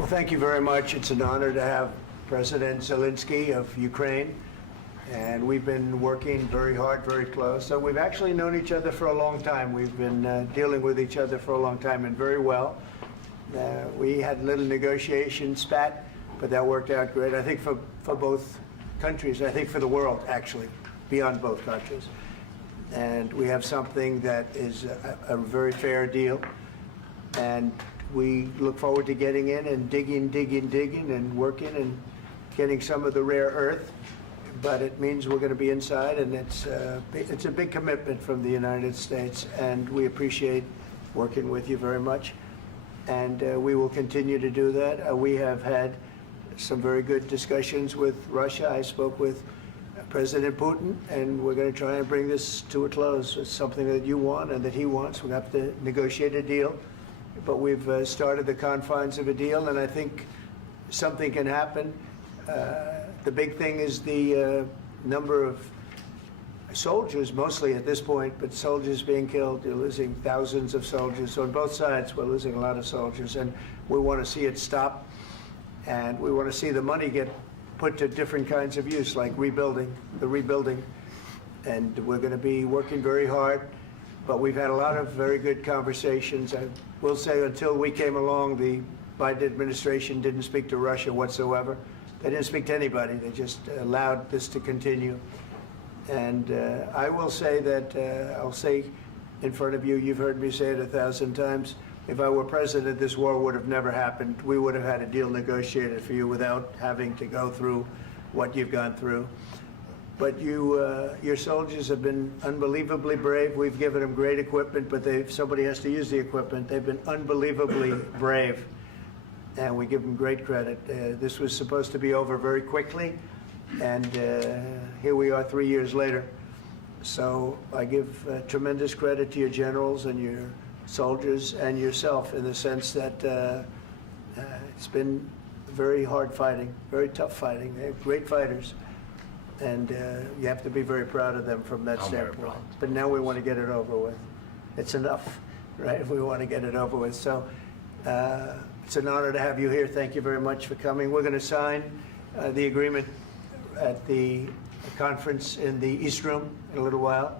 Well, thank you very much. It's an honor to have President Zelensky of Ukraine, and we've been working very hard, very close. So we've actually known each other for a long time. We've been dealing with each other for a long time, and very well. We had a little negotiation spat, but that worked out great. I think for both countries, I think for the world, actually, beyond both countries. And we have something that is a very fair deal. And we look forward to getting in and digging and working and getting some of the rare earth. But it means we're going to be inside, and it's a big commitment from the United States, and we appreciate working with you very much. And we will continue to do that. We have had some very good discussions with Russia. I spoke with President Putin, and we're going to try and bring this to a close. It's something that you want and that he wants. We have to negotiate a deal. But we've started the confines of a deal, and I think something can happen. The big thing is the number of soldiers, mostly at this point, but soldiers being killed. You're losing thousands of soldiers. So on both sides, we're losing a lot of soldiers, and we want to see it stop. And we want to see the money get put to different kinds of use, like rebuilding. And we're going to be working very hard. But we've had a lot of very good conversations. I will say until we came along, the Biden administration didn't speak to Russia whatsoever. They didn't speak to anybody. They just allowed this to continue. And I will say that, I'll say in front of you, you've heard me say it 1,000 times, if I were president, this war would have never happened. We would have had a deal negotiated for you without having to go through what you've gone through. But your soldiers have been unbelievably brave. We've given them great equipment, but somebody has to use the equipment. They've been unbelievably brave, and we give them great credit. This was supposed to be over very quickly, and here we are 3 years later. So I give tremendous credit to your generals and your soldiers and yourself in the sense that it's been very hard fighting, very tough fighting. They're great fighters. And you have to be very proud of them from that standpoint. But now we want to get it over with. It's enough, right? We want to get it over with. So it's an honor to have you here. Thank you very much for coming. We're going to sign the agreement at the conference in the East Room in a little while,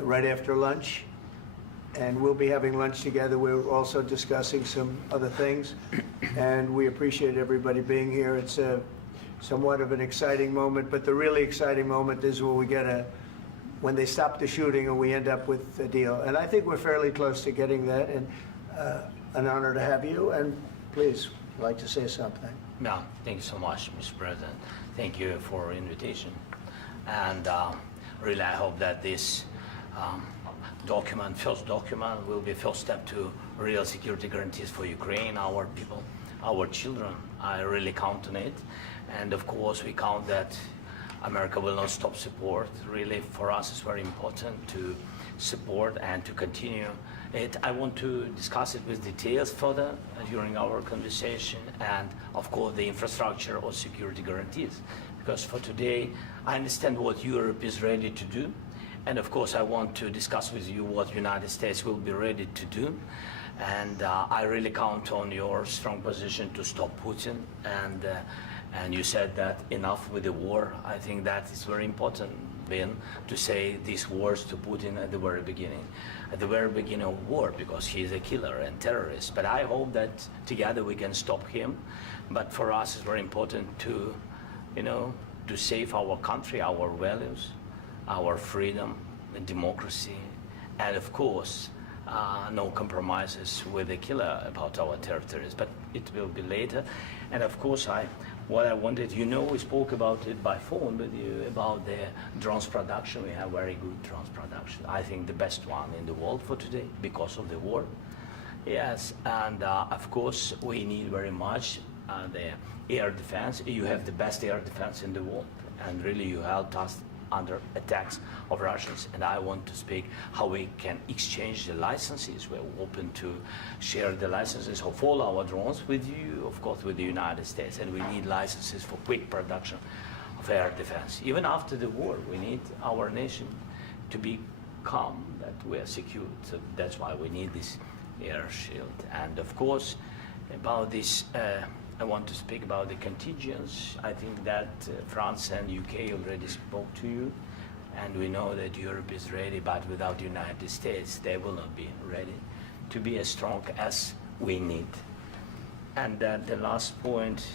right after lunch. And we'll be having lunch together. We're also discussing some other things. And we appreciate everybody being here. It's somewhat of an exciting moment, but the really exciting moment is when they stop the shooting and we end up with a deal. And I think we're fairly close to getting that, and an honor to have you. And please, I'd like to say something. Yeah, thank you so much, Mr. President. Thank you for the invitation. And really, I hope that this first document, will be first step to real security guarantees for Ukraine, our people, our children. I really count on it. And of course, we count that America will not stop support. Really, for us, it's very important to support and to continue it. I want to discuss it with details further during our conversation, and of course, the infrastructure or security guarantees. Because for today, I understand what Europe is ready to do. And of course, I want to discuss with you what the United States will be ready to do. And I really count on your strong position to stop Putin. And you said that enough with the war. I think that is very important, Ben, to say these words to Putin at the very beginning of war, because he is a killer and terrorist. But I hope that together we can stop him. But for us, it's very important to, to save our country, our values, our freedom and democracy, and of course, no compromises with the killer about our territories, but it will be later. And of course, what I wanted, we spoke about it by phone with you, about the drones production. We have very good drones production. I think the best one in the world for today because of the war. Yes, and of course, we need very much the air defense. You have the best air defense in the world, and really you helped us under attacks of Russians. And I want to speak how we can exchange the licenses. We're open to share the licenses of all our drones with you, of course, with the United States. And we need licenses for quick production of air defense. Even after the war, we need our nation to be calm, that we are secure. So that's why we need this air shield. And of course, about this I want to speak about the contingents. I think that France and UK already spoke to you, and we know that Europe is ready, but without the United States, they will not be ready to be as strong as we need. And the last point,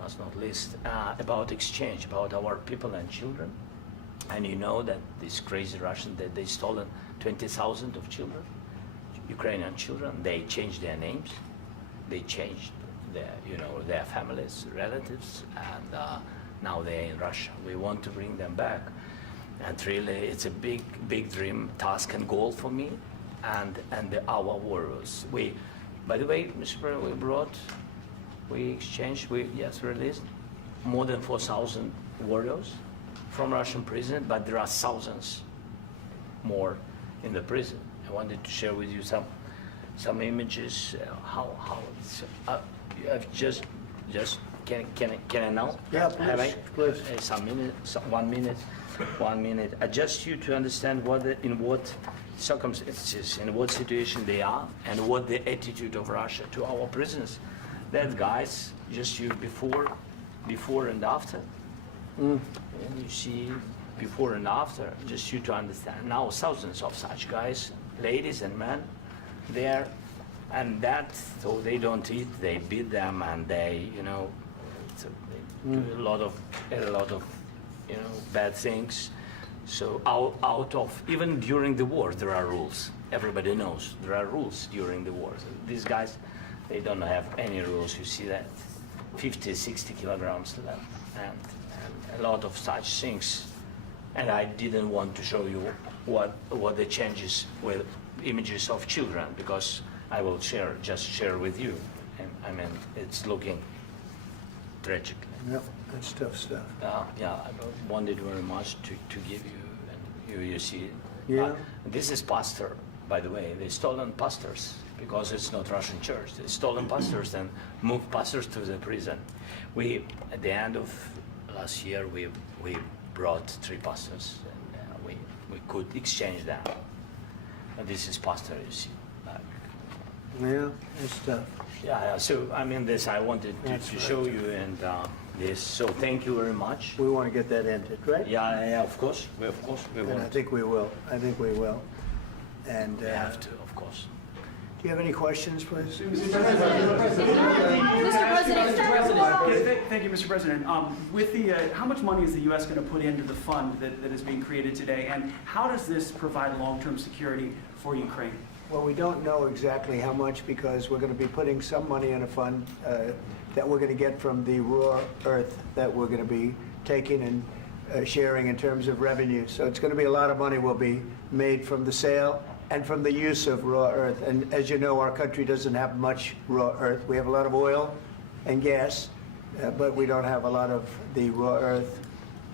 last not least, about exchange, about our people and children. And you know that these crazy Russians, that they stolen 20,000 of children, Ukrainian children. They changed their names, they changed their families, relatives, and now they're in Russia. We want to bring them back, and really, it's a big dream, task, and goal for me, and our warriors. By the way, Mr. President, we released more than 4,000 warriors from Russian prison, but there are thousands more in the prison. I wanted to share with you some images. How it's, just can I now? Yeah, please. One minute. Just you to understand in what circumstances, in what situation they are, and what the attitude of Russia to our prisoners. That guys, just you before and after. And you see before and after, just you to understand. Now thousands of such guys, ladies and men, there, and that, so they don't eat, they beat them, and they, they do a lot of bad things. So out of, even during the war, there are rules. Everybody knows there are rules during the war. So these guys, they don't have any rules. You see that 50, 60 kilograms left, and a lot of such things. And I didn't want to show you what the changes with images of children, because I will just share with you. And I mean, it's looking tragic. Yep, that's tough stuff. Yeah, I wanted very much to give you, and you see it. Yeah. This is pastor, by the way. They stolen pastors, because it's not Russian church. They stolen pastors and moved pastors to the prison. At the end of last year, we brought 3 pastors, and we could exchange them. And this is pastor, you see. Yeah, it's tough. Yeah. So I mean, this I wanted to show you, and this. So thank you very much. We want to get that ended, right? Yeah. Of course, we And want. I think we will. And We have to, of course. do you have any questions, please? Mr. President, thank you, Mr. President. With the, how much money is the U.S. going to put into the fund that is being created today, and how does this provide long-term security for Ukraine? Well, we don't know exactly how much, because we're going to be putting some money in a fund that we're going to get from the raw earth that we're going to be taking and sharing in terms of revenue. So it's going to be a lot of money will be made from the sale and from the use of raw earth. And as you know, our country doesn't have much raw earth. We have a lot of oil and gas, but we don't have a lot of the raw earth.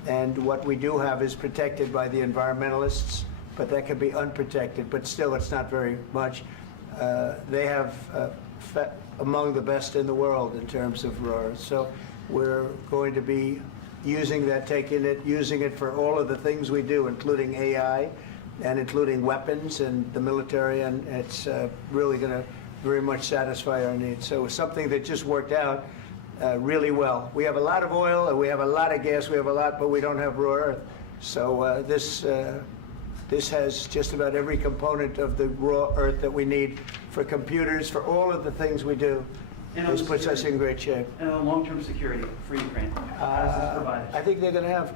And what we do have is protected by the environmentalists, but that can be unprotected, but still it's not very much. They have among the best in the world in terms of raw earth. So we're going to be using that, using it for all of the things we do, including AI and including weapons and the military, and it's really going to very much satisfy our needs. So it's something that just worked out really well. We have a lot of oil, and we have a lot of gas, we have a lot, but we don't have raw earth. So this has just about every component of the raw earth that we need for computers, for all of the things we do. This puts us in great shape. And on long-term security for Ukraine, how does this provide it? I think they're going to have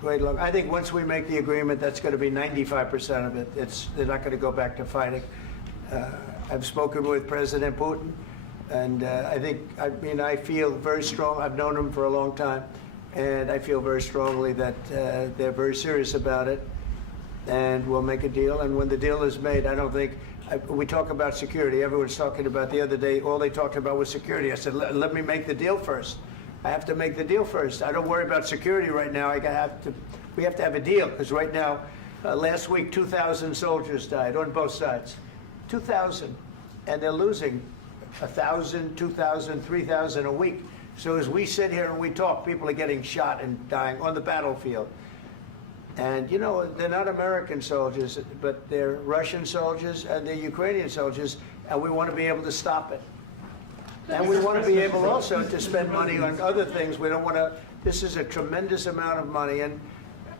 great luck. I think once we make the agreement, that's going to be 95% of it. They're not going to go back to fighting. I've spoken with President Putin, and I feel very strong. I've known him for a long time, and I feel very strongly that they're very serious about it, and we'll make a deal. And when the deal is made, I don't think, we talk about security. Everyone's talking about the other day, all they talked about was security. I said, let me make the deal first. I have to make the deal first. I don't worry about security right now. We have to have a deal, because right now, last week, 2,000 soldiers died on both sides. 2,000. And they're losing 1,000, 2,000, 3,000 a week. So as we sit here and we talk, people are getting shot and dying on the battlefield. And, you know, they're not American soldiers, but they're Russian soldiers and they're Ukrainian soldiers, and we want to be able to stop it. And we want to be able also to spend money on other things. We don't want to, this is a tremendous amount of money. And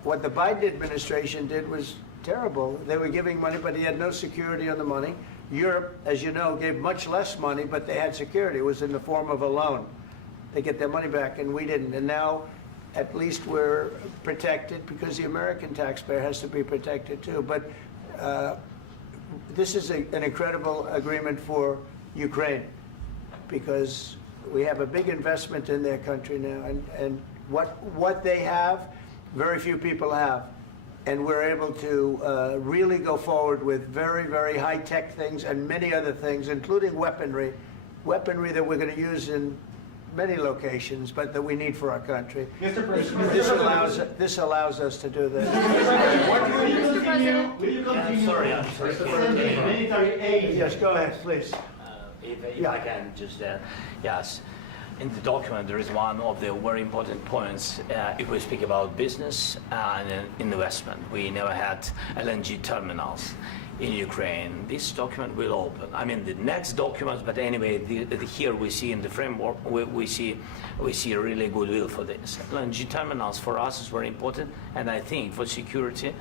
what the Biden administration did was terrible. They were giving money, but he had no security on the money. Europe, as you know, gave much less money, but they had security. It was in the form of a loan. They get their money back, and we didn't. And now, at least we're protected because the American taxpayer has to be protected too. But this is an incredible agreement for Ukraine because we have a big investment in their country now, and what they have, very few people have. And we're able to really go forward with very, very high-tech things and many other things, including weaponry that we're going to use in many locations, but that we need for our country. Mr. President, This allows us to do this. will you continue I'm sorry. sending military aid? Yes, go ahead, please. If I can just, yes. In the document, there is one of the very important points. If we speak about business and investment, we never had LNG terminals in Ukraine. This document will open. I mean, the next documents, but anyway, here we see in the framework, we see a really goodwill for this. LNG terminals for us is very important, and I think for security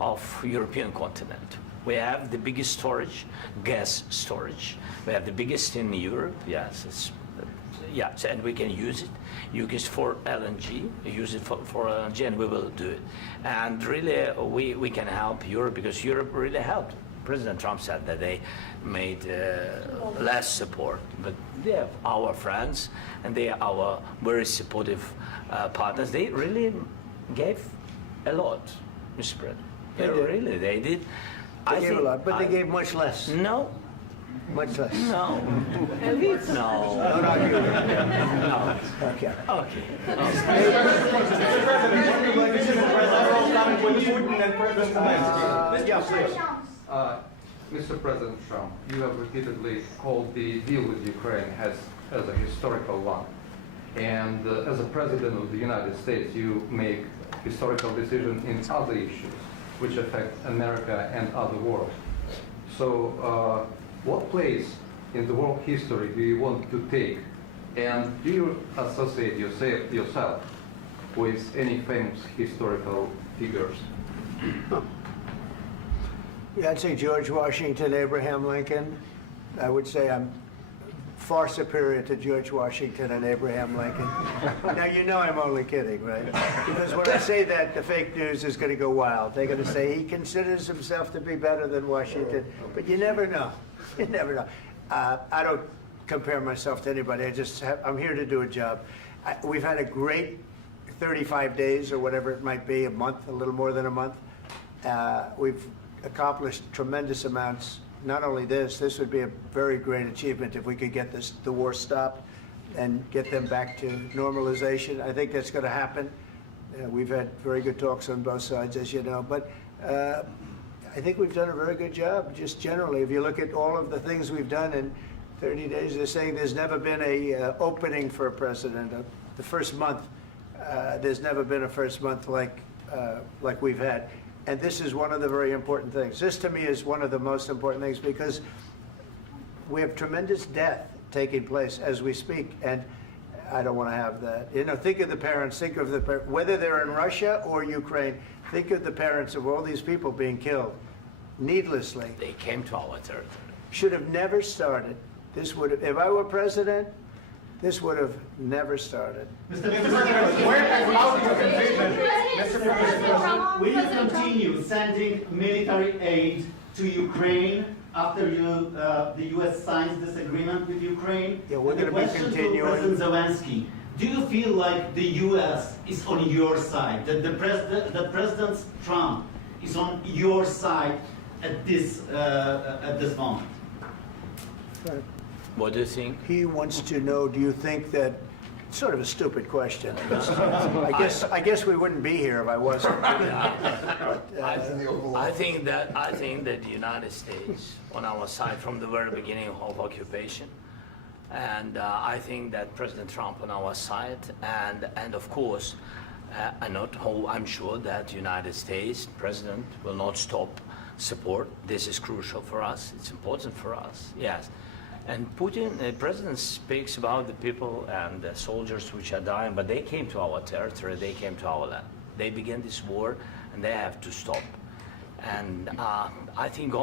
of European continent. We have the biggest storage, gas storage. We have the biggest in Europe. Yes, and we can use it. Use it for LNG. Use it for LNG, and we will do it. And really, we can help Europe because Europe really helped. President Trump said that they made less support, but they are our friends and they are our very supportive partners. They really gave a lot, Mr. President. They did. They gave a lot, but they gave much less. No. Much less. No. No. No. Okay. Okay. Mr. President Trump, you have repeatedly called the deal with Ukraine as a historical one. And as a President of the United States, you make historical decisions in other issues which affect America and other world. So what place in the world history do you want to take? And do you associate yourself with any famous historical figures? Yeah, I'd say George Washington, Abraham Lincoln. I would say I'm far superior to George Washington and Abraham Lincoln. Now, you know I'm only kidding, right? Because when I say that, the fake news is going to go wild. They're going to say he considers himself to be better than Washington. But you never know. You never know. I don't compare myself to anybody. I'm here to do a job. We've had a great 35 days or whatever it might be, a month, a little more than a month. We've accomplished tremendous amounts. Not only this would be a very great achievement if we could get the war stopped and get them back to normalization. I think that's going to happen. We've had very good talks on both sides, as you know. But I think we've done a very good job, just generally. If you look at all of the things we've done in 30 days, they're saying there's never been a opening for a president. The first month, there's never been a first month like we've had. And this is one of the very important things. This, to me, is one of the most important things because we have tremendous death taking place as we speak, and I don't want to have that. You know, think of the parents, whether they're in Russia or Ukraine, think of the parents of all these people being killed needlessly. They came to our territory. Should have never started. This would have, if I were president, this would have never started. Mr. President, where has out your conviction? Mr. President, will you continue sending military aid to Ukraine after the U.S. signs this agreement with Ukraine? Yeah, we're And the going to be question continuing. to President Zelensky, do you feel like the U.S. is on your side, that President Trump is on your side at this moment? Right. What do you think? He wants to know, do you think that, sort of a stupid question. I guess we wouldn't be here if I wasn't. I think that the United States on our side from the very beginning of occupation, and I think that President Trump on our side, and of course, I'm sure that the United States President will not stop support. This is crucial for us. It's important for us. Yes. And Putin, the president speaks about the people and the soldiers which are dying, but they came to our territory, they came to our land. They began this war, and they have to stop. And I think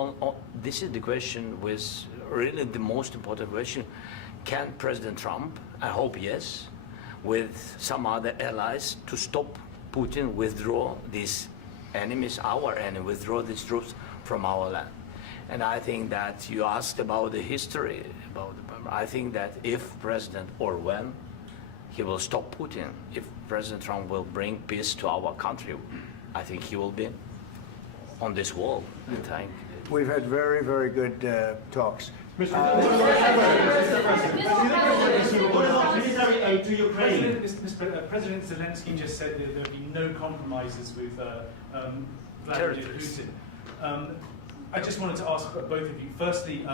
this is the question, with really the most important question. Can President Trump, I hope yes, with some other allies, to stop Putin, withdraw these enemies, our enemy, withdraw these troops from our land? And I think that you asked about the history, I think that if President, or when, he will stop Putin, if President Trump will bring peace to our country, I think he will be on this wall, I think. We've had very, very good talks. What about military aid to Ukraine? President Zelensky just said that there would be no compromises with Vladimir Putin. I just wanted to ask both of you, firstly,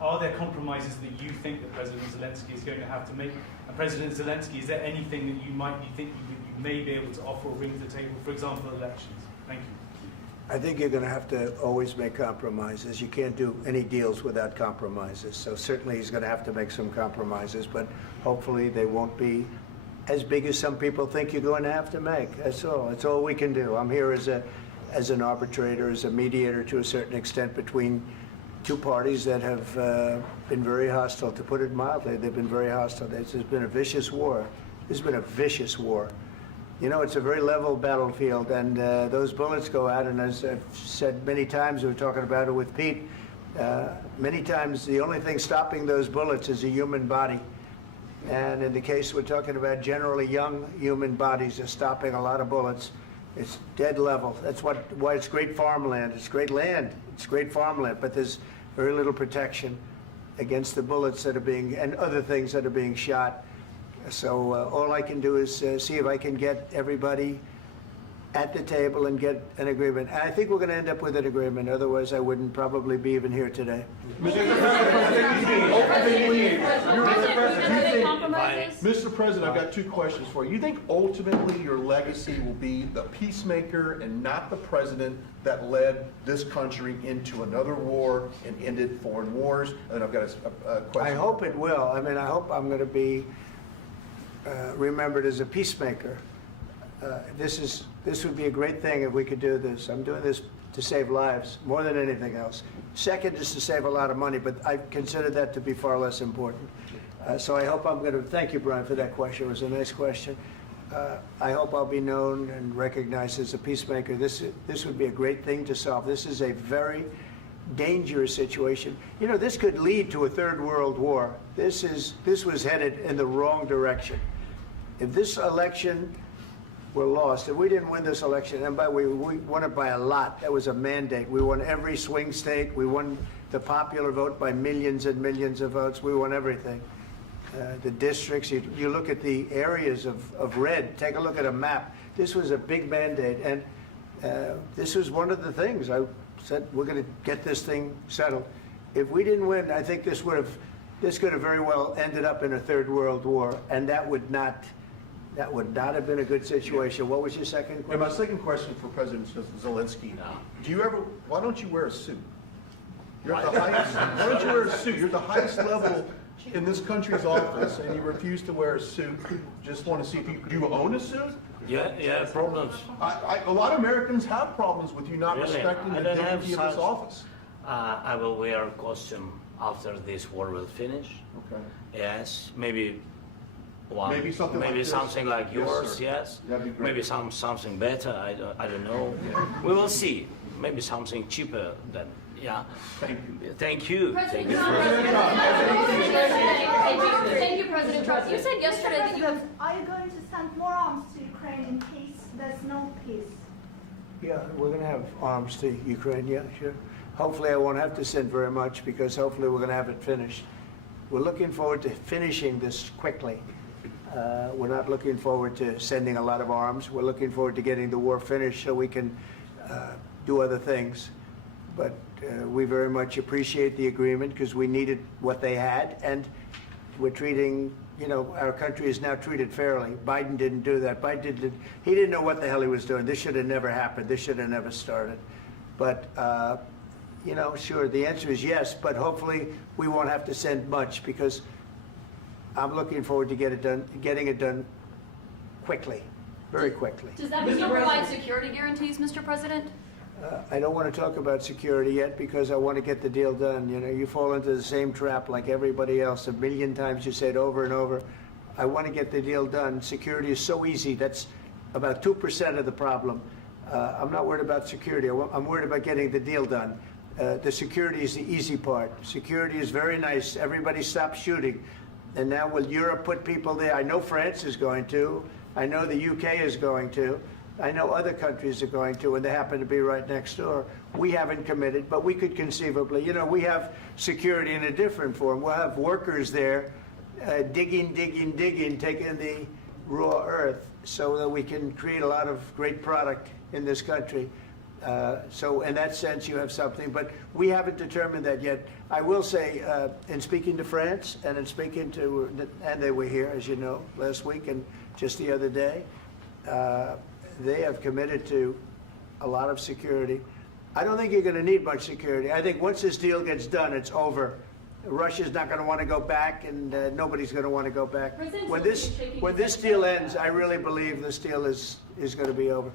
are there compromises that you think that President Zelensky is going to have to make? And President Zelensky, is there anything that you think you may be able to offer or bring to the table, for example, elections? Thank you. I think you're going to have to always make compromises. You can't do any deals without compromises. So certainly he's going to have to make some compromises, but hopefully they won't be as big as some people think you're going to have to make. That's all. That's all we can do. I'm here as an arbitrator, as a mediator to a certain extent between two parties that have been very hostile. To put it mildly, they've been very hostile. This has been a vicious war. This has been a vicious war. You know, it's a very level battlefield, and those bullets go out, and as I've said many times, we were talking about it with Pete, many times the only thing stopping those bullets is a human body. And in the case we're talking about, generally young human bodies are stopping a lot of bullets. It's dead level. That's why it's great farmland. It's great land. It's great farmland, but there's very little protection against the bullets that are being, and other things that are being shot. So all I can do is see if I can get everybody at the table and get an agreement. And I think we're going to end up with an agreement. Otherwise, I wouldn't probably be even here today. Mr. President, I've got two questions for you. You think ultimately your legacy will be the peacemaker and not the president that led this country into another war and ended foreign wars? And then I've got a question. I hope it will. I mean, I hope I'm going to be remembered as a peacemaker. This would be a great thing if we could do this. I'm doing this to save lives more than anything else. Second is to save a lot of money, but I consider that to be far less important. So I hope I'm going to, thank you, Brian, for that question. It was a nice question. I hope I'll be known and recognized as a peacemaker. This would be a great thing to solve. This is a very dangerous situation. You know, this could lead to a third world war. This was headed in the wrong direction. If this election were lost, if we didn't win this election, and we won it by a lot, that was a mandate. We won every swing state. We won the popular vote by millions and millions of votes. We won everything. The districts, you look at the areas of red, take a look at a map. This was a big mandate, and this was one of the things. I said, we're going to get this thing settled. If we didn't win, I think this could have very well ended up in a third world war, and that would not have been a good situation. What was your second question? And my second question for President Zelensky, why don't you wear a suit? You're at the highest, why don't you wear a suit? You're at the highest level in this country's office, and you refuse to wear a suit. Just want to see if do you own a suit? Yeah, problems. A lot of Americans have problems with you not Really? respecting the dignity of this office. I will wear a costume after this war will finish. Okay. Yes, maybe one. Maybe something like this? Something like Yes, yours. sir. Yes. That'd be great. Maybe something better. I don't know. We will see. Maybe something cheaper than. Yeah. Thank you. Thank you. President Thank you. Trump. Thank you, President Trump. You said yesterday that you have. Are you going to send more arms to Ukraine in case there's no peace? Yeah, we're going to have arms to Ukraine, yeah, sure. Hopefully I won't have to send very much, because hopefully we're going to have it finished. We're looking forward to finishing this quickly. We're not looking forward to sending a lot of arms. We're looking forward to getting the war finished so we can do other things. But we very much appreciate the agreement, because we needed what they had, and we're treating, you know, our country is now treated fairly. Biden didn't do that. He didn't know what the hell he was doing. This should have never happened. This should have never started. But you know, sure, the answer is yes, but hopefully we won't have to send much because I'm looking forward to getting it done quickly, very quickly. Does that mean you'll provide security guarantees, Mr. President? I don't want to talk about security yet because I want to get the deal done. You know, you fall into the same trap like everybody else. A million times you say it over and over. I want to get the deal done. Security is so easy. That's about 2% of the problem. I'm not worried about security. I'm worried about getting the deal done. The security is the easy part. Security is very nice. Everybody stopped shooting. And now will Europe put people there? I know France is going to. I know the UK is going to. I know other countries are going to, and they happen to be right next door. We haven't committed, but we could conceivably. You know, we have security in a different form. We'll have workers there digging, taking the raw earth so that we can create a lot of great product in this country. So in that sense, you have something, but we haven't determined that yet. I will say, in speaking to France and in speaking to, and they were here, as you know, last week and just the other day, they have committed to a lot of security. I don't think you're going to need much security. I think once this deal gets done, it's over. Russia's not going to want to go back, and nobody's going to want to go back. When this deal ends, I really believe this deal is going to be over.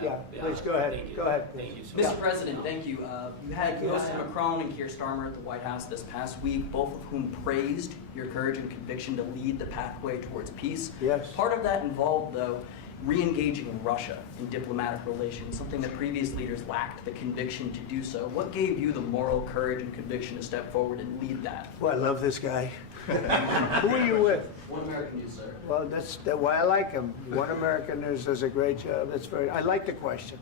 Yeah, please go ahead. Go ahead. Thank you. Mr. President, thank you. You had Mr. Macron and Keir Starmer at the White House this past week, both of whom praised your courage and conviction to lead the pathway towards peace. Yes. Part of that involved, though, re-engaging Russia in diplomatic relations, something that previous leaders lacked the conviction to do so. What gave you the moral courage and conviction to step forward and lead that? Well, I love this guy. Who are you with? One American News, sir. Well, that's why I like him. One American News does a great job. I like the question.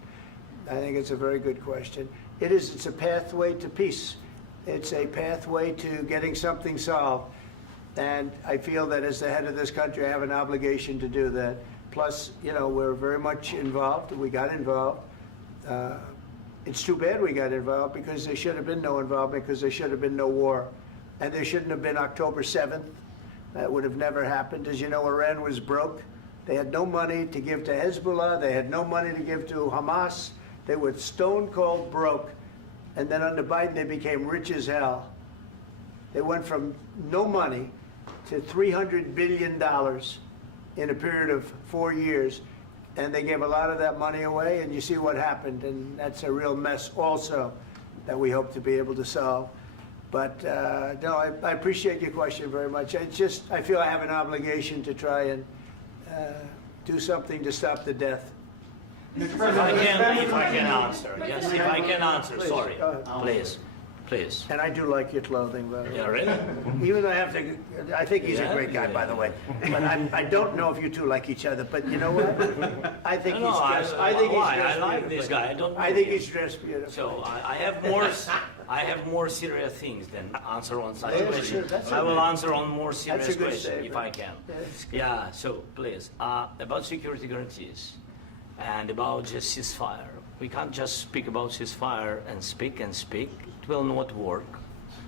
I think it's a very good question. It's a pathway to peace. It's a pathway to getting something solved. And I feel that as the head of this country, I have an obligation to do that. Plus, you know, we're very much involved. We got involved. It's too bad we got involved because there should have been no involvement because there should have been no war. And there shouldn't have been October 7th. That would have never happened. As you know, Iran was broke. They had no money to give to Hezbollah. They had no money to give to Hamas. They were stone cold broke. And then under Biden, they became rich as hell. They went from no money to $300 billion in a period of 4 years. And they gave a lot of that money away, and you see what happened. And that's a real mess also that we hope to be able to solve. But no, I appreciate your question very much. I feel I have an obligation to try and do something to stop the death. If I can answer, yes, if I can answer, Please, sorry, go ahead. please. And I do like your clothing, by the way. Yeah, really? Even though I think he's a Yeah? great guy, Yeah. by the way. But I don't know if you two like each other. But you know what? I think No, he's I dressed. I think he's why? dressed I like beautifully. this guy. I don't know I think him. he's dressed beautifully. So I have more serious things than answer on such Yeah, question. sure, that's I will okay. answer on more serious That's a good question if statement. I can. Yeah, so please, about security guarantees and about just ceasefire. We can't just speak about ceasefire and speak. It will not work.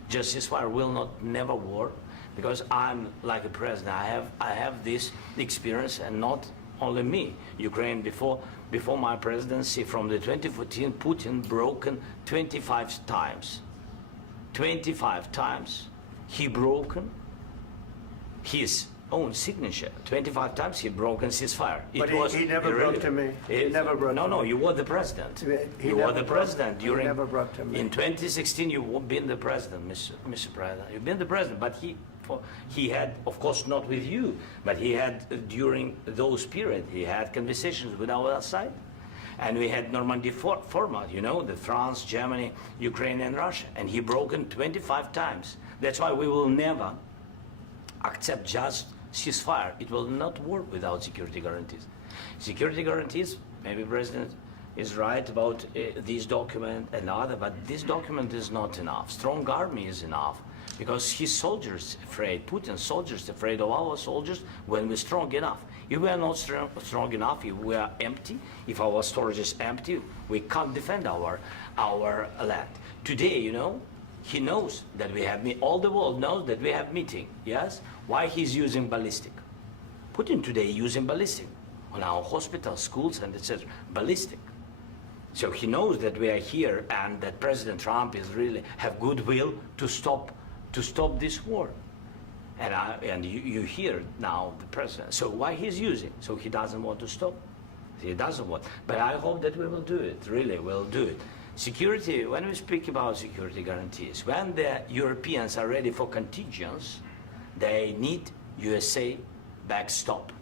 Just ceasefire will not never work because I'm like a president. I have this experience, and not only me. Ukraine before my presidency, from the 2014, Putin broken 25 times. 25 times he broken his own signature. 25 times he broken ceasefire. But he never broke to me. He never broke to me. No, you were the president. He You never were the broke- president he during. never broke to me. In 2016, you've been the president, Mr. President. You've been the president, but he had, of course, not with you, but he had during those periods. He had conversations with our side, and we had Normandy format. You know, the France, Germany, Ukraine, and Russia, and he broken 25 times. That's why we will never accept just ceasefire. It will not work without security guarantees. Security guarantees, maybe President is right about this document and other, but this document is not enough. Strong army is enough because his soldiers afraid, Putin's soldiers afraid of our soldiers when we're strong enough. If we are not strong enough, if we are empty, if our storage is empty, we can't defend our land. Today, you know, he knows that we have all the world knows that we have meeting. Yes, why he's using ballistic? Putin today using ballistic on our hospitals, schools, and etc. Ballistic. So he knows that we are here and that President Trump is really have goodwill to stop this war. And you hear now the president. So why he's using? So he doesn't want to stop. He doesn't want. But I hope that we will do it. Really, we'll do it. Security. When we speak about security guarantees, when the Europeans are ready for contingents, they need USA backstop.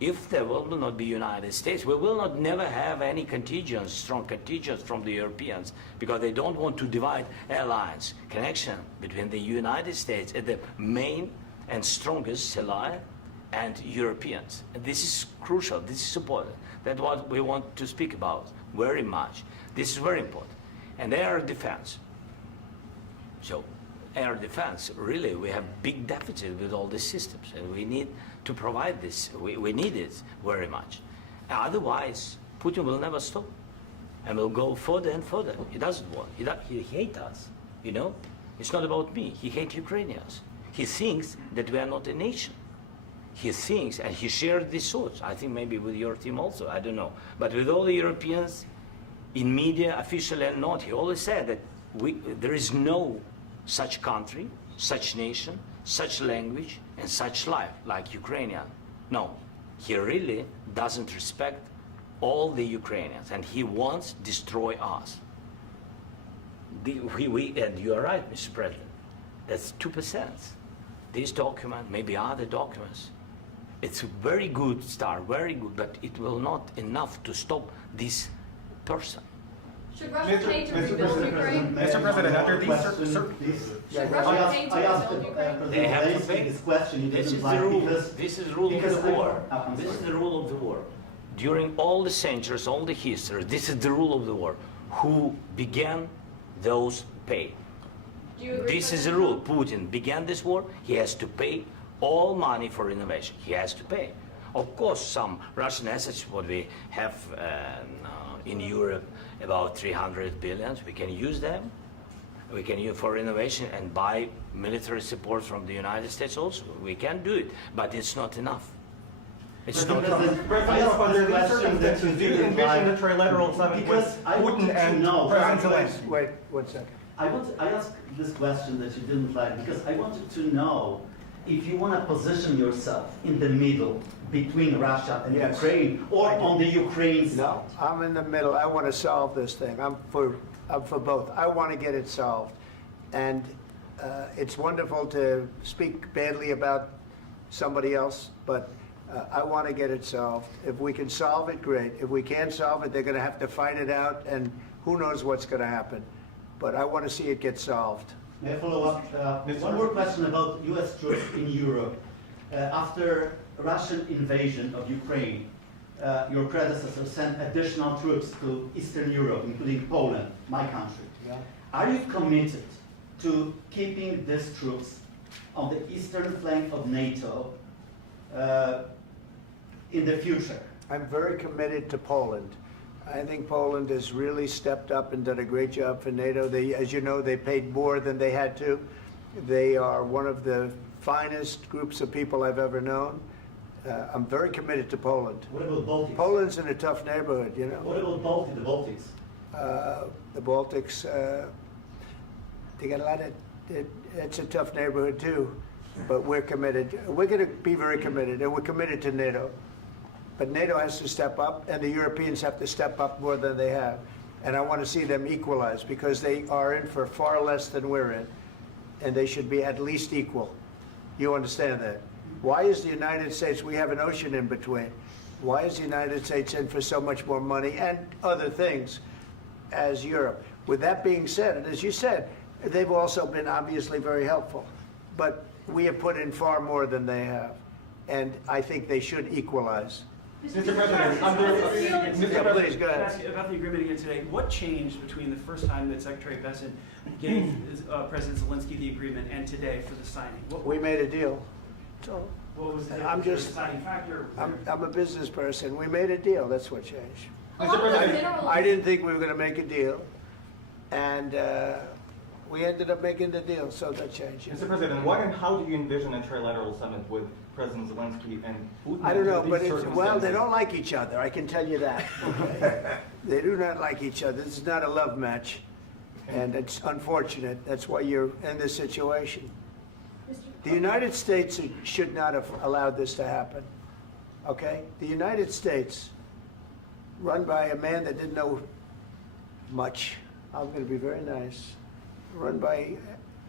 If there will not be United States, we will not never have any contingents, strong contingents from the Europeans, because they don't want to divide alliance, connection between the United States and the main and strongest ally and Europeans. And this is crucial, this is important. That's what we want to speak about very much. This is very important. And air defense. So air defense, really, we have big deficit with all these systems, and we need to provide this. We need it very much. Otherwise, Putin will never stop, and will go further and further. He doesn't want. He hates us. You know, it's not about me. He hates Ukrainians. He thinks that we are not a nation. He thinks, and he shared these thoughts. I think maybe with your team also. I don't know, but with all the Europeans, in media, officially and not, he always said that there is no such country, such nation, such language, and such life like Ukrainian. No, he really doesn't respect all the Ukrainians, and he wants to destroy us. And you are right, Mr. President, that's 2%. This document, maybe other documents, it's a very good start, very good, but it will not enough to stop this person. Should Russia pay to rebuild Ukraine? Mr. President, under these Should Russia pay to rebuild Ukraine? They have to Zelensky pay. this question. You This didn't is the like rule. because This is the rule of because the war. I'm This is sorry. the rule of the war. During all the centuries, all the history, this is the rule of the war. Who began, those pay. Do you agree, This is the President rule. Trump? Putin began this war. He has to pay all money for innovation. He has to pay. Of course, some Russian assets, what we have in Europe, about 300 billion, we can use them. We can use for innovation and buy military support from the United States also. We can do it, but it's not enough. It's not enough. President, under these circumstances, do you envision a trilateral summit with Putin and President Zelensky? Wait 1 second. I asked this question that you didn't like because I wanted to know if you want to position yourself in the middle between Russia and Yes. Ukraine or on the Ukraine side. No, I'm in the middle. I want to solve this thing. I'm for both. I want to get it solved. And it's wonderful to speak badly about somebody else, but I want to get it solved. If we can solve it, great. If we can't solve it, they're going to have to fight it out, and who knows what's going to happen. But I want to see it get solved. May I follow up? One more question about U.S. troops in Europe. After Russian invasion of Ukraine, your predecessor sent additional troops to Eastern Europe, including Poland, my country. Yeah. Are you committed to keeping these troops on the eastern flank of NATO in the future? I'm very committed to Poland. I think Poland has really stepped up and done a great job for NATO. They, as you know, they paid more than they had to. They are one of the finest groups of people I've ever known. I'm very committed to Poland. What about Baltics? Poland's in a tough neighborhood, you know. What about the Baltics? The Baltics, they got a lot of, it's a tough neighborhood too, but we're committed. We're going to be very committed, and we're committed to NATO. But NATO has to step up, and the Europeans have to step up more than they have. And I want to see them equalize, because they are in for far less than we're in, and they should be at least equal. You understand that? Why is the United States, we have an ocean in between, why is the United States in for so much more money and other things as Europe? With that being said, and as you said, they've also been obviously very helpful, but we have put in far more than they have, and I think they should equalize. Mr. President, Please, go ahead. ask you about the agreement again today. What changed between the first time that Secretary Bessent gave President Zelensky the agreement and today for the signing? We made a deal. So What was the I'm just- deciding factor? I'm a business person. We made a deal. That's what changed. A lot of those minerals. I didn't think we were going to make a deal, and We ended up making the deal, so that changed. Mr. President, what and how do you envision a trilateral summit with President Zelensky and Putin? I don't know, under but these well, they circumstances? don't like each other, I can tell you that. Okay? They do not like each other. This is not a love match, and it's unfortunate. That's why you're in this situation. The United States should not have allowed this to happen, okay? The United States, run by a man that didn't know much, I'm going to be very nice, run by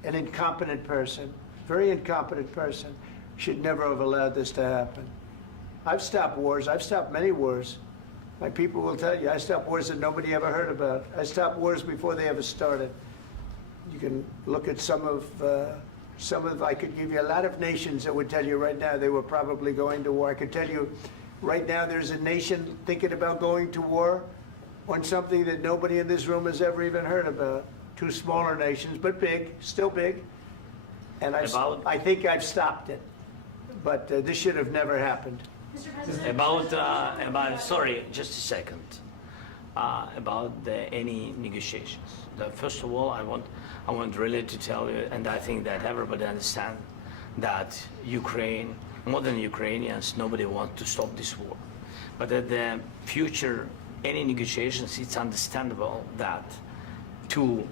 an incompetent person, very incompetent person, should never have allowed this to happen. I've stopped wars. I've stopped many wars. My people will tell you, I stopped wars that nobody ever heard about. I stopped wars before they ever started. You can look at some of, I could give you a lot of nations that would tell you right now they were probably going to war. I could tell you right now there's a nation thinking about going to war on something that nobody in this room has ever even heard about. Two smaller nations, but big, still big. And I think I've stopped it. But this should have never happened. Mr. President. About sorry, just a second. About any negotiations. First of all, I want really to tell you, and I think that everybody understands that Ukraine, more than Ukrainians, nobody wants to stop this war. But at the future, any negotiations, it's understandable that two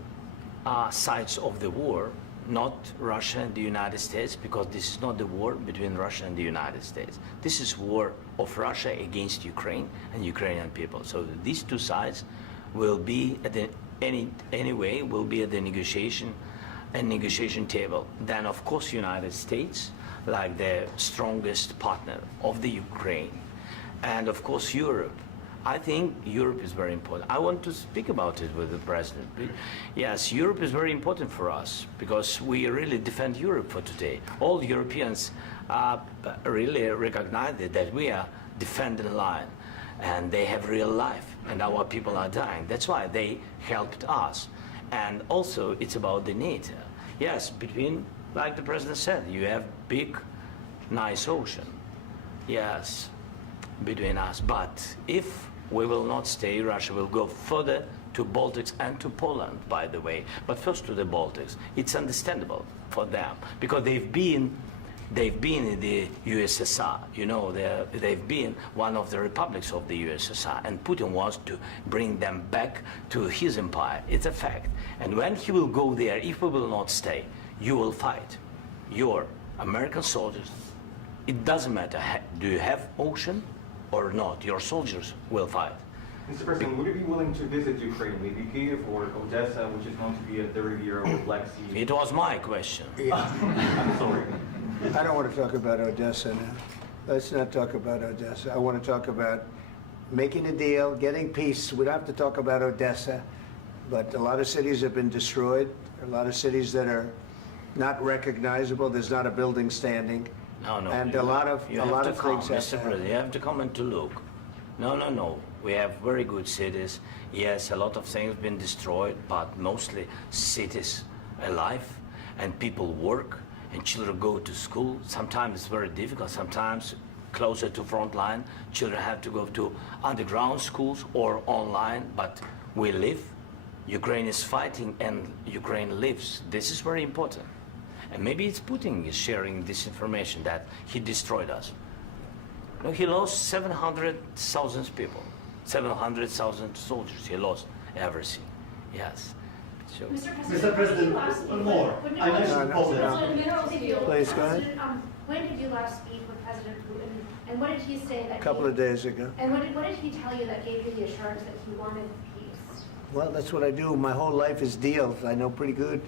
sides of the war, not Russia and the United States, because this is not the war between Russia and the United States. This is war of Russia against Ukraine and Ukrainian people. So these two sides will be at the anyway will be at the negotiation table. Then of course United States, like the strongest partner of the Ukraine, and of course Europe. I think Europe is very important. I want to speak about it with the president. Yes, Europe is very important for us because we really defend Europe for today. All Europeans really recognize that we are defending the line, and they have real life, and our people are dying. That's why they helped us. And also, it's about the NATO. Yes, between, like the president said, you have big, nice ocean. Yes, between us. But if we will not stay, Russia will go further to Baltics and to Poland, by the way. But first to the Baltics. It's understandable for them because they've been in the USSR. You know, they've been one of the republics of the USSR, and Putin wants to bring them back to his empire. It's a fact. And when he will go there, if we will not stay, you will fight. Your American soldiers, it doesn't matter, do you have ocean or not, your soldiers will fight. Mr. President, would you be willing to visit Ukraine, maybe Kyiv or Odessa, which is known to be a dirty area of the Black Sea? It was my question. I'm sorry. I don't want to talk about Odessa now. Let's not talk about Odessa. I want to talk about making a deal, getting peace. We don't have to talk about Odessa, but a lot of cities have been destroyed. A lot of cities that are not recognizable. There's not a building standing. No, and a lot of things Mr. President, you have to come and to look. No. We have very good cities. Yes, a lot of things have been destroyed, but mostly cities alive, and people work, and children go to school. Sometimes it's very difficult. Sometimes closer to front line, children have to go to underground schools or online, but we live. Ukraine is fighting, and Ukraine lives. This is very important. And maybe it's Putin is sharing this information that he destroyed us. No, he lost 700,000 people, 700,000 soldiers. He lost everything. Yes. So. Mr. President, one more. I mentioned Poland. Please, go ahead. When did you last speak with President Putin, and what did he say that? A couple of days ago. And what did he tell you that gave you the assurance that he wanted peace? Well, that's what I do. My whole life is deals. I know pretty good.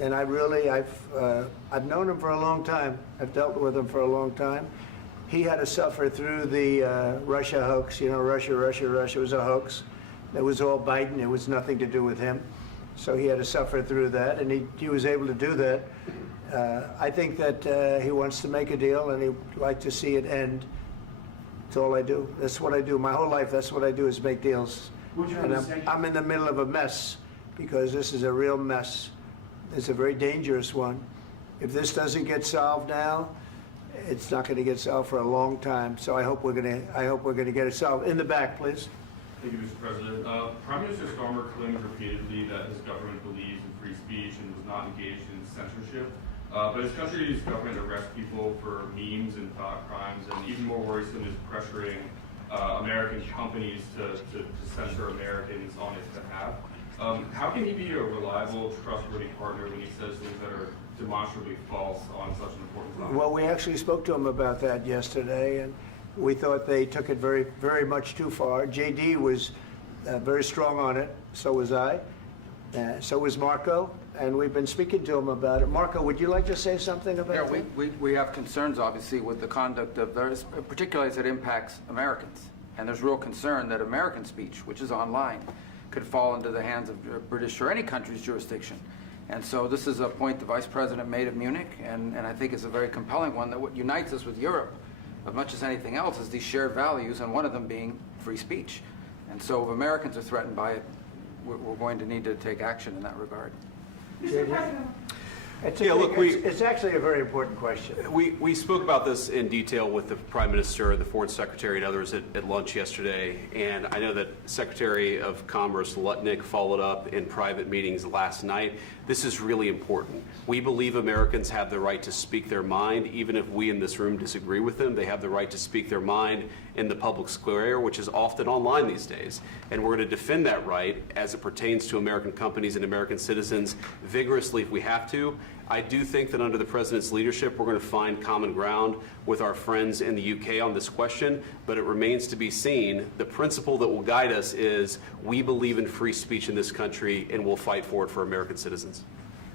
And I've known him for a long time. I've dealt with him for a long time. He had to suffer through the Russia hoax. You know, Russia was a hoax. It was all Biden. It was nothing to do with him. So he had to suffer through that, and he was able to do that. I think that he wants to make a deal, and he'd like to see it end. That's all I do. That's what I do. My whole life, that's what I do, is make deals. And I'm in the middle of a mess, because this is a real mess. It's a very dangerous one. If this doesn't get solved now, it's not going to get solved for a long time. So I hope we're going to get it solved. In the back, please. Thank you, Mr. President. Prime Minister Starmer claimed repeatedly that his government believes in free speech and was not engaged in censorship. But his country's government arrests people for memes and thought crimes, and even more worrisome is pressuring American companies to censor Americans on his behalf. How can he be a reliable, trustworthy partner when he says things that are demonstrably false on such an important topic? Well, we actually spoke to him about that yesterday, and we thought they took it very, very much too far. JD was very strong on it. So was I. So was Marco. And we've been speaking to him about it. Marco, would you like to say something about that? Yeah, we have concerns, obviously, with the conduct of those, particularly as it impacts Americans. And there's real concern that American speech, which is online, could fall into the hands of British or any country's jurisdiction. And so this is a point the Vice President made at Munich, and I think it's a very compelling one, that what unites us with Europe, as much as anything else, is these shared values, and one of them being free speech. And so if Americans are threatened by it, we're going to need to take action in that regard. Mr. President. It's actually a very important question. We spoke about this in detail with the Prime Minister, the Foreign Secretary, and others at lunch yesterday. And I know that Secretary of Commerce Lutnick followed up in private meetings last night. This is really important. We believe Americans have the right to speak their mind, even if we in this room disagree with them. They have the right to speak their mind in the public square, which is often online these days. And we're going to defend that right as it pertains to American companies and American citizens vigorously if we have to. I do think that under the President's leadership, we're going to find common ground with our friends in the UK on this question, but it remains to be seen. The principle that will guide us is we believe in free speech in this country, and we'll fight for it for American citizens.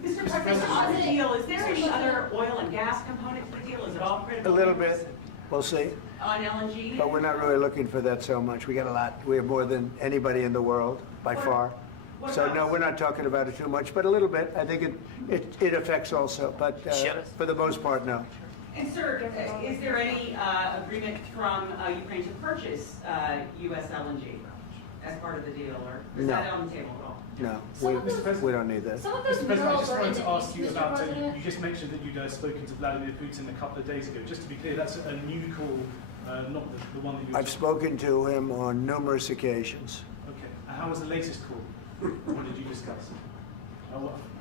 Mr. President, on the deal, is there any other oil and gas component to the deal? Is it all critical? A little bit. We'll see. On LNG? But we're not really looking for that so much. We got a lot. We have more than anybody in the world, by far. So no, we're not talking about it too much, but a little bit. I think it affects also, but for the most part, no. And sir, is there any agreement from Ukraine to purchase U.S. LNG as part of the deal, or is that on the table at all? No, we don't need that. Some of those Mr. President, I minerals just are in wanted the to ask east, you Mr. about, President. you just mentioned that you'd spoken to Vladimir Putin a couple of days ago. Just to be clear, that's a new call, not the one that you... I've spoken to him on numerous occasions. Okay. And how was the latest call? What did you discuss?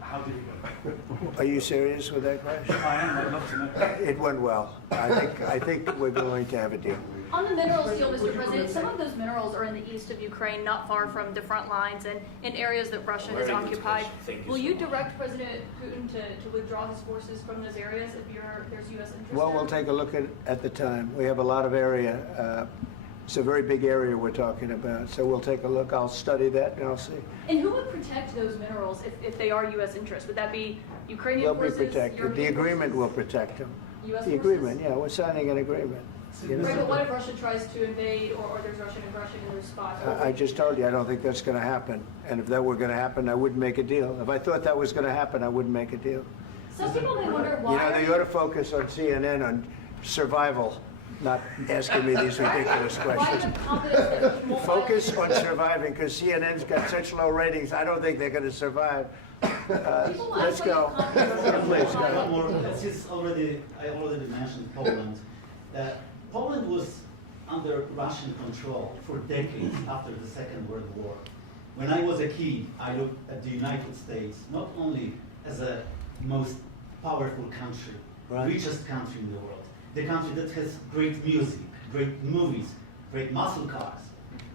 How did it go? Are you serious with that question? I am. I'd love to know. It went well. I think we're going to have a deal. On the minerals deal, Mr. President, some of those minerals are in the east of Ukraine, not far from the front lines and in areas that Russia has occupied. Will you direct President Putin to withdraw his forces from those areas if there's U.S. interest? Well, we'll take a look at the time. We have a lot of area. It's a very big area we're talking about, so we'll take a look. I'll study that and I'll see. And who would protect those minerals if they are U.S. interests? Would that be Ukrainian They'll forces? be protected. The European agreement forces? will protect them. U.S. The forces? agreement, yeah, we're signing an agreement. You know? Right, but what if Russia tries to invade or there's Russian aggression in those spots? I just told you, I don't think that's going to happen. And if that were going to happen, I wouldn't make a deal. If I thought that was going to happen, I wouldn't make a deal. Some people may wonder why. You know, they ought to focus on CNN on survival, not asking me these ridiculous questions. Focus on surviving, because CNN's got such low ratings. I don't think they're going to survive. Let's go. Please, go ahead. One more. I already mentioned Poland. Poland was under Russian control for decades after the Second World War. When I was a kid, I looked at the United States not only as a most powerful country, richest country in the world, the country that has great music, great movies, great muscle cars,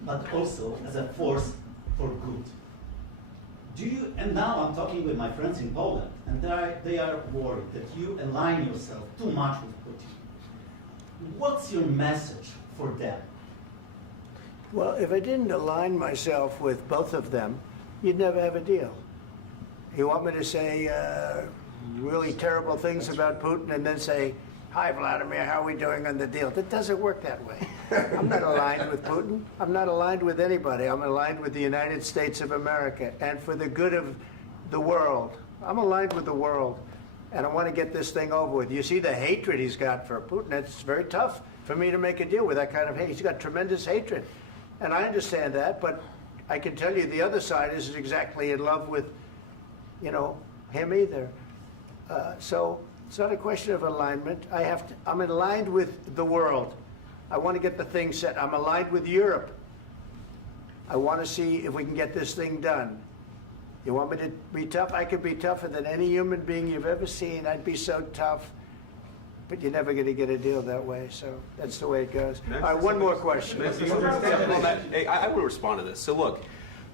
but also as a force for good. And now I'm talking with my friends in Poland, and they are worried that you align yourself too much with Putin. What's your message for them? Well, if I didn't align myself with both of them, you'd never have a deal. You want me to say really terrible things about Putin and then say, "Hi, Vladimir, how are we doing on the deal?" That doesn't work that way. I'm not aligned with Putin. I'm not aligned with anybody. I'm aligned with the United States of America and for the good of the world. I'm aligned with the world, and I want to get this thing over with. You see the hatred he's got for Putin. It's very tough for me to make a deal with that kind of hate. He's got tremendous hatred, and I understand that, but I can tell you the other side isn't exactly in love with, him either. So it's not a question of alignment. I'm aligned with the world. I want to get the thing set. I'm aligned with Europe. I want to see if we can get this thing done. You want me to be tough? I could be tougher than any human being you've ever seen. I'd be so tough. But you're never going to get a deal that way, so that's the way it goes. All right, one more question. Hey, I will respond to this. So look,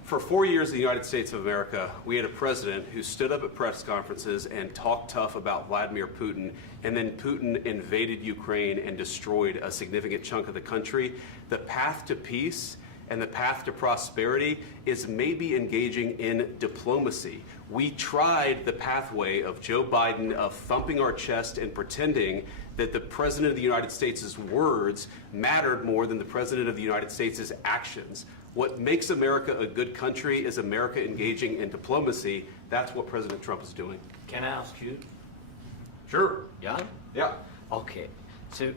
for 4 years in the United States of America, we had a president who stood up at press conferences and talked tough about Vladimir Putin, and then Putin invaded Ukraine and destroyed a significant chunk of the country. The path to peace and the path to prosperity is maybe engaging in diplomacy. We tried the pathway of Joe Biden of thumping our chest and pretending that the President of the United States' words mattered more than the President of the United States' actions. What makes America a good country is America engaging in diplomacy. That's what President Trump is doing. Can I ask you? Sure. Yeah? Yeah. Okay. So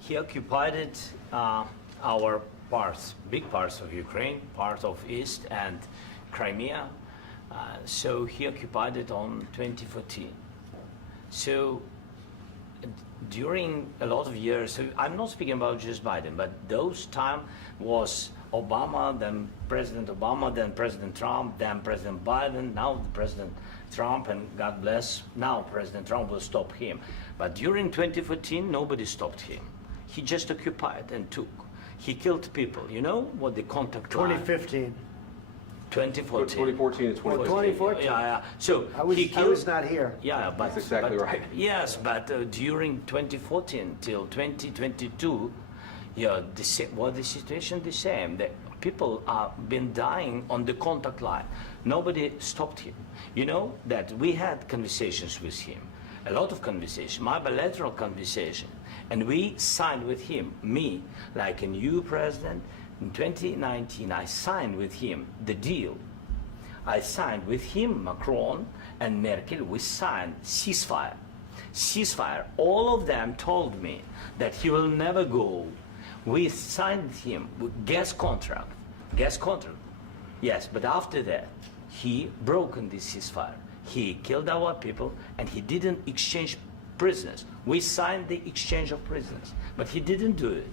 he occupied our parts, big parts of Ukraine, part of East and Crimea. So he occupied it on 2014. So during a lot of years, so I'm not speaking about just Biden, but those time was Obama, then President Obama, then President Trump, then President Biden, now President Trump, and God bless, now President Trump will stop him. But during 2014, nobody stopped him. He just occupied and took. He killed people. You know what the contact line? 2015. 2014 and 2015. 2014. Yeah. So I was not here. Yeah, but that's exactly right. Yes, but during 2014 till 2022, yeah, the situation the same. The people are been dying on the contact line. Nobody stopped him. You know that we had conversations with him, a lot of conversation, my bilateral conversation, and we signed with him, me, like a new president. In 2019, I signed with him the deal. I signed with him, Macron and Merkel, we signed ceasefire. Ceasefire. All of them told me that he will never go. We signed with him with gas contract. Gas contract. Yes, but after that, he broken this ceasefire. He killed our people and he didn't exchange prisoners. We signed the exchange of prisoners, but he didn't do it.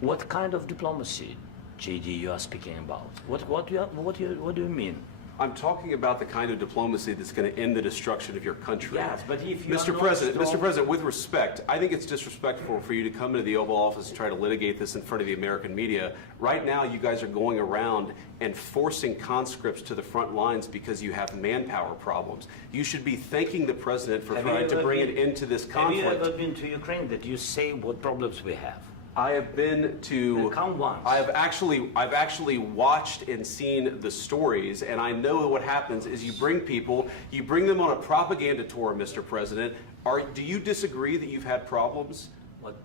What kind of diplomacy, JD, you are speaking about? What do you mean? I'm talking about the kind of diplomacy that's going to end the destruction of your country. Yes, but if you Mr. President, with respect, I think it's disrespectful for you to come into the Oval Office and try to litigate this in front of the American media. Right now, you guys are going around and forcing conscripts to the front lines because you have manpower problems. You should be thanking the President for trying to bring an end to this conflict. Have you ever been to Ukraine that you say what problems we have? I have been to. Count once. I've actually watched and seen the stories, and I know what happens is you bring them on a propaganda tour, Mr. President. Do you disagree that you've had problems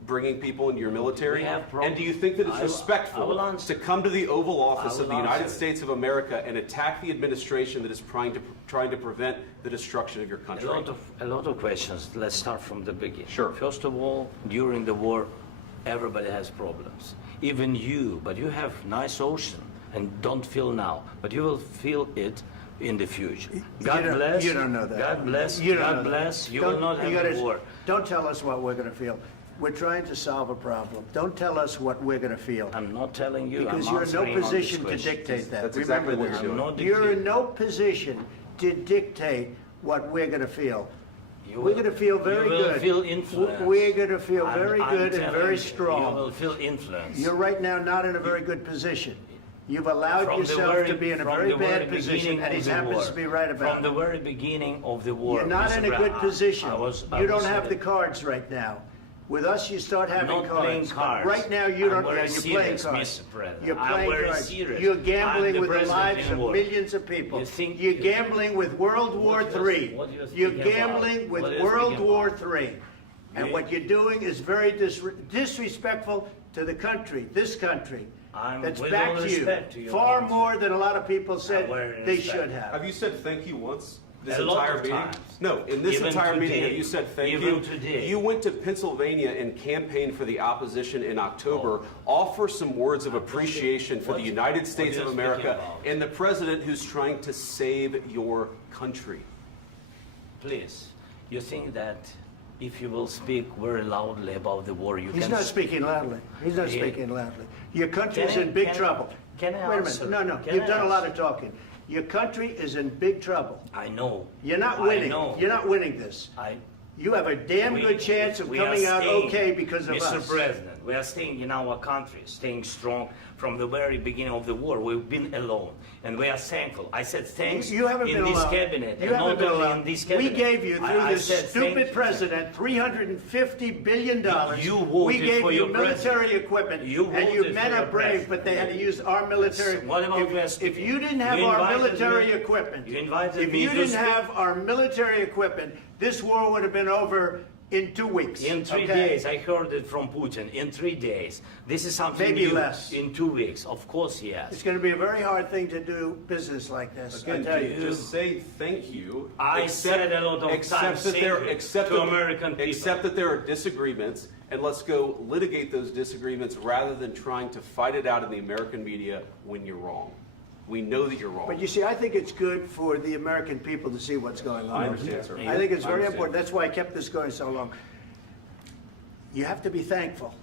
bringing people into your military? We have problems. And do you think that it's respectful to come to the Oval Office of the United States of America and attack the administration that is trying to prevent the destruction of your country? A lot of questions. Let's start from the beginning. Sure. First of all, during the war, everybody has problems. Even you, but you have nice ocean and don't feel now, but you will feel it in the future. God bless. You don't know that. God bless. You don't God know bless. that. You will not have a war. Don't tell us what we're going to feel. We're trying to solve a problem. Don't tell us what we're going to feel. I'm not telling you. Because I'm you're in no answering on position this to question. dictate that. That's Remember exactly what this. you're doing. You're in no position to dictate what we're going to feel. You We're will- going to feel very you will good. feel influence. We're going to feel very I'm good and telling very you, strong. You will feel influence. You're right now not in a very good position. You've allowed From the yourself very- to be in a from very the very bad position, beginning and he of the happens war. to be right about From the it. very beginning of the war. You're not Mr. in a good Brown, position. I You don't was have in the it. cards right now. With us, you start having not playing cards. cards. Right now, you I'm don't. very You're playing serious, cards. Mr. President. You're I'm playing very cards. serious. You're I'm gambling the with the president lives in of war. millions of people. You think- You're gambling with World War III. what you're You're speaking gambling about? with What are you World speaking War about? III. And You- what you're doing is very disrespectful to the country, this country. I'm That's with back all to you. respect to your Far country. more than a lot of people said very they respect. should have. Have you said thank you once? This A lot entire of meeting? times. No, in this Even entire meeting, today. have you said thank Even you? today. You went to Pennsylvania and campaigned for the opposition in October. Offer some words of appreciation for the United States what of you're America speaking about. and the president who's trying to save your country. Please, you think that if you will speak very loudly about the war, you He's can... not speaking loudly. He's not Yeah. speaking loudly. Your country's Can I- in big can I- trouble. Can I Wait a answer? minute. No. Can You've I done a lot answer? of talking. Your country is in big trouble. I know. You're not I winning. know. You're not winning this. You have a damn good chance of coming out okay because of us. Mr. President, we are staying in our country, staying strong from the very beginning of the war. We've been alone, and we are thankful. I said thanks You haven't in been this alone. cabinet, You and haven't not been only alone. in this cabinet. We gave you, through I this said thank stupid you. president, $350 billion. You voted we gave for you your military president. equipment, You and you voted men for are your brave, president. but they had to use our military. What about West? If you didn't have You our invited military me- equipment, You invited if me you to didn't speak. have our military equipment, this war would have been over in 2 weeks. In 3 okay? days, I heard it from Putin. In 3 days, this is something Maybe new. less. In 2 weeks, of course, yes. It's going to be a very hard thing to do business like this. I Again, tell you. just say thank you. I said a lot of accept times that thank there, you accept to that- American people. Accept that there are disagreements, and let's go litigate those disagreements rather than trying to fight it out in the American media when you're wrong. We know that you're wrong. But you see, I think it's good for the American people to see what's going on. I understand, sir. I think it's I very understand. important. That's why I kept this going so long. You have to be thankful.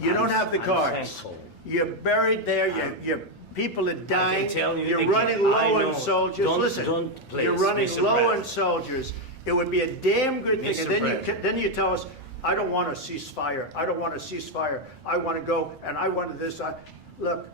You don't have the I'm cards. thankful. You're buried there. Your people are dying. tell you You're again, running I low know. on soldiers. Don't- Listen, don't please, you're running Mr. low on President. soldiers. It would be a damn good thing. Mr. And then President. then you tell us, I don't want a ceasefire. I don't want a ceasefire. I want to go and I want this. Look,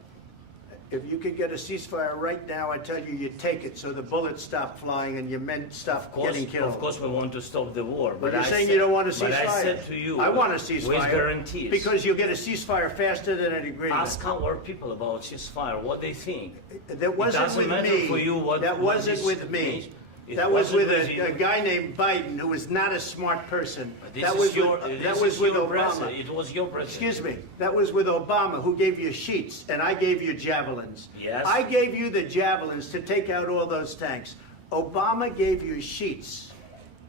if you could get a ceasefire right now, I tell you, you take it so the bullets stop flying and your men stop getting killed. Of course, we want to stop the war. But you're I saying said- you don't want a But ceasefire. I said to you, I want a with ceasefire. guarantees. Because you'll get a ceasefire faster than an agreement. Ask our people about ceasefire, what they think. That wasn't doesn't with matter me. for you what- That what wasn't is- with me. It That was wasn't with with you. a guy named Biden, who was not a smart person. This That is was your, with, this that was is with your Obama. president. It was your president. Excuse me. That was with Obama, who gave you sheets, and I gave you javelins. Yes. I gave you the javelins to take out all those tanks. Obama gave you sheets.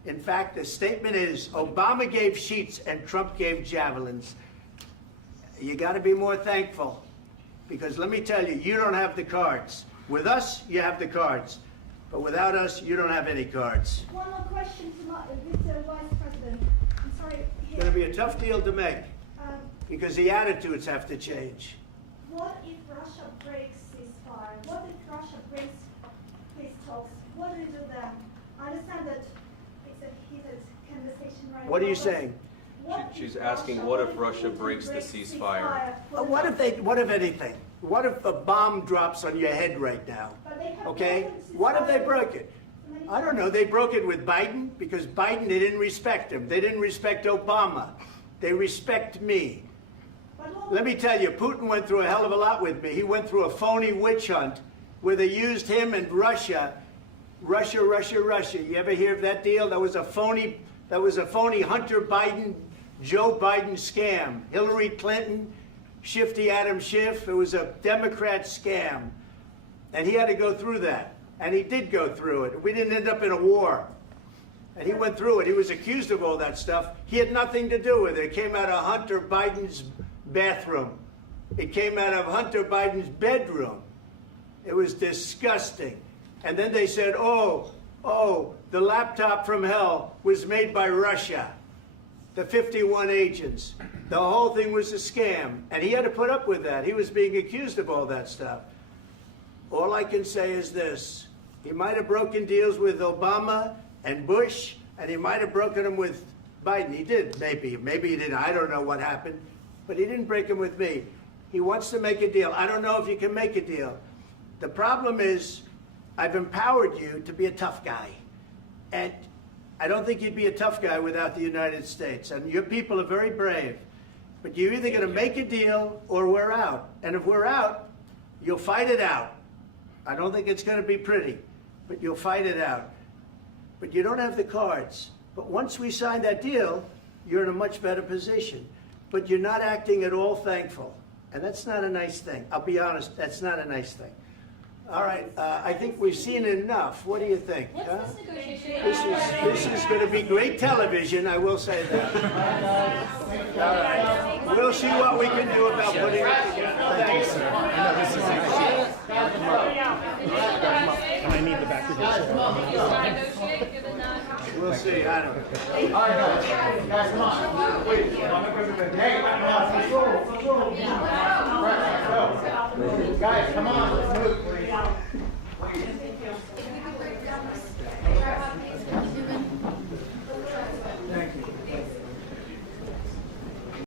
In fact, the statement is Obama gave sheets and Trump gave javelins. You got to be more thankful, because let me tell you, you don't have the cards. With us, you have the cards. But without us, you don't have any cards. One more question to Mr. Vice President. I'm sorry. It's going to be a tough deal to make, Um, because the attitudes have to change. What if Russia breaks ceasefire? What if Russia breaks peace talks? What do you do then? I understand that it's a heated conversation right now. What are you but saying? what She's if asking, what if Russia breaks the ceasefire? What if anything? What if a bomb drops on your head right now? But they have Okay? broken ceasefire What if they broke it? so many I don't know. They broke it with Biden because Biden, they didn't respect him. They didn't respect Obama. They respect me. But what- Let me tell you, Putin went through a hell of a lot with me. He went through a phony witch hunt where they used him and Russia. Russia. You ever hear of that deal? That was a phony Hunter Biden, Joe Biden scam. Hillary Clinton, Shifty Adam Schiff. It was a Democrat scam. And he had to go through that. And he did go through it. We didn't end up in a war. And he went through it. He was accused of all that stuff. He had nothing to do with it. It came out of Hunter Biden's bathroom. It came out of Hunter Biden's bedroom. It was disgusting. And then they said, oh, the laptop from hell was made by Russia. The 51 agents. The whole thing was a scam. And he had to put up with that. He was being accused of all that stuff. All I can say is this. He might have broken deals with Obama and Bush, and he might have broken them with Biden. He did, maybe. Maybe he didn't. I don't know what happened. But he didn't break them with me. He wants to make a deal. I don't know if you can make a deal. The problem is, I've empowered you to be a tough guy. And I don't think you'd be a tough guy without the United States. And your people are very brave. But you're either going to make a deal or we're out. And if we're out, you'll fight it out. I don't think it's going to be pretty, but you'll fight it out. But you don't have the cards. But once we sign that deal, you're in a much better position. But you're not acting at all thankful. And that's not a nice thing. I'll be honest, that's not a nice thing. All right, I think we've seen enough. What do you think? Huh? What's this negotiation? This is going to be great television, I will say that. All right. We'll see what we can do about putting it together. Thank you, sir. And I need the back of your chair. Negotiate, given that. We'll see. I don't know. All right, guys, come on. Wait. Hey, Guys, come on, let's move, please.